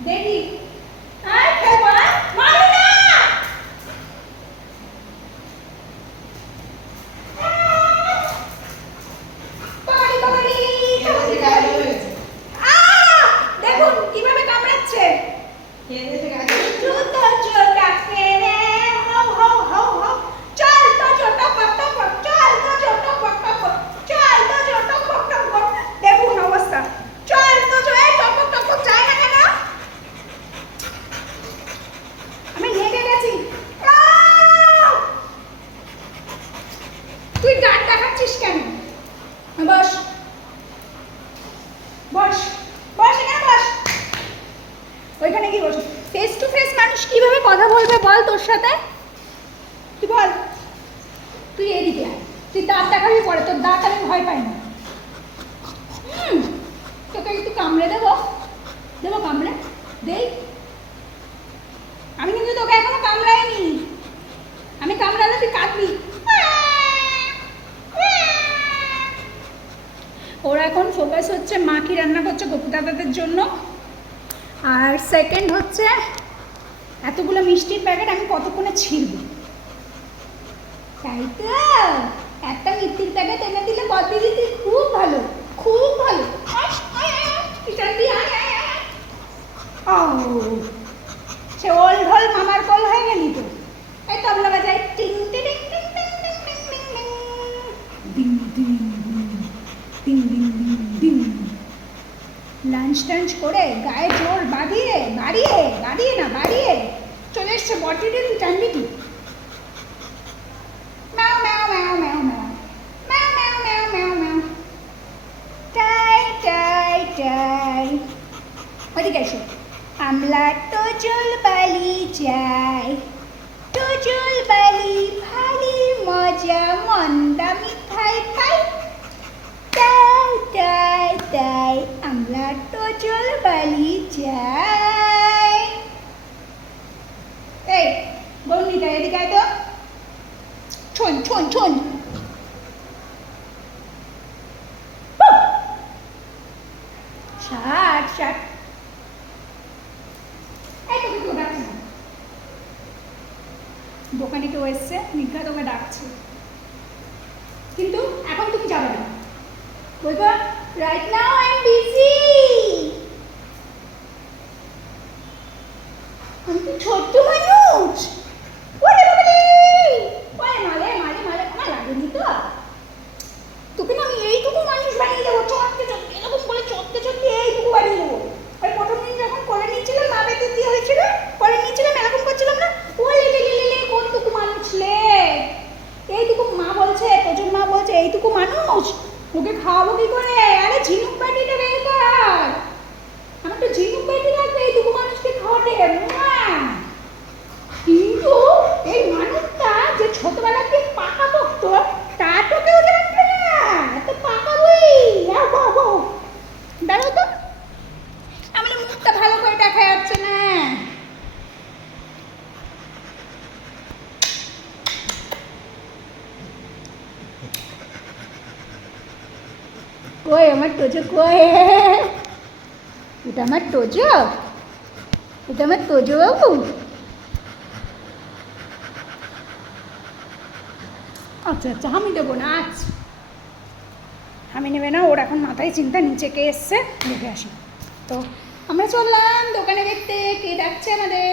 দেখি আয় খেলবা মারি না বাড়ি বাড়ি দেখুন কিভাবে কামড়াচ্ছে জুতো জোটা ফেরে হাউ হাউ হাউ হাউ চল তো জোটা পট্টা পট চল তো জোটা পট্টা পট চল তো জোটা পট্টা পট দেখুন অবস্থা চল তো জোটা টপ টপ যায় না কেন আমি হেগে গেছি তুই ডাক দেখাচ্ছিস কেন বস বস বস এখানে বস ওইখানে কি বস ফেস টু ফেস মানুষ কিভাবে কথা বলবে বল তোর সাথে তুই বল তুই এদিকে আয় তুই দাঁত দেখাবি পরে তোর দাঁত আমি ভয় পাই না তোকে একটু কামড়ে দেবো দেবো কামড়ে দেই আমি কিন্তু তোকে এখনো কামড়াইনি আমি কামড়ালে তুই কাঁদবি ওরা এখন ফোকাস হচ্ছে মা কি রান্না করছে গপু দাদাদের জন্য আর সেকেন্ড হচ্ছে এতগুলো মিষ্টির প্যাকেট আমি কতক্ষণে ছিঁড়ব তাই তো একটা মিষ্টির প্যাকেট এনে দিলে বদি দিদি খুব ভালো সে ওল ঢোল মামার কল হয়ে গেলি তো এই তবলা বাজায় টিং টিং টিং টিং টিং টিং টিং ডিং ডিং ডিং ডিং ডিং ডিং লাঞ্চ টাঞ্চ করে গায়ে জোর বাড়িয়ে চলে এসছে বটিটিন টান্ডিটি ম্যাও ম্যাও ম্যাও ম্যাও ম্যাও ম্যাও ম্যাও ম্যাও ম্যাও ম্যাও টাই টাই টাই ওদিকে এসো আমলা টজল বালি যাই টজল বালি ভালি মজা মন্দা মিঠাই খাই তাই তাই তাই আমরা টজল বালি যাই এই গন্ডিটা এদিকে আয় তো ছোন ছোন ছোন ষাট ষাট এই তোকে কেউ ডাকছে না দোকানে কেউ এসছে নিঘা তোকে ডাকছে কিন্তু এখন তুমি যাবে না বলবো right now I am busy আমি তো ছোট্ট মানুষ ওরে বাবারে ওরে মালে আমার লাগেনি তো তোকে না আমি এইটুকু মানুষ বানিয়ে দেবো চটকে চটকে এরকম করে চটকে চটকে এইটুকু বানিয়ে দেবো ওই প্রথম দিন যখন করে নিয়েছিলাম মা বেঁধে দিয়ে হয়েছিল করে নিয়েছিলাম এরকম করছিলাম না ওলে লে কোনটুকু মানুষ লে এইটুকু মা বলছে তোজন মা বলছে এইটুকু মানুষ ওকে খাওয়াবো কি করে আরে ঝিনুক বাটিটা বের কর আমার তো ঝিনুক বাটি লাগবে এইটুকু মানুষকে খাওয়াতে কিন্তু এই মানুষটা যে ছোটবেলা থেকে পাকা পক্ত তা তো কেউ জানবে না তো পাকা বই দেখো তো আমার মুখটা ভালো করে দেখা যাচ্ছে না কই আমার তোজো কই এটা আমার তোজো বাবু আচ্ছা আমি দেবো না আচ্ছা আমি নেবে না ওর এখন মাথায় চিন্তা নিচে কে এসছে দেখে আসি তো আমরা চললাম দোকানে দেখতে কে ডাকছে আমাদের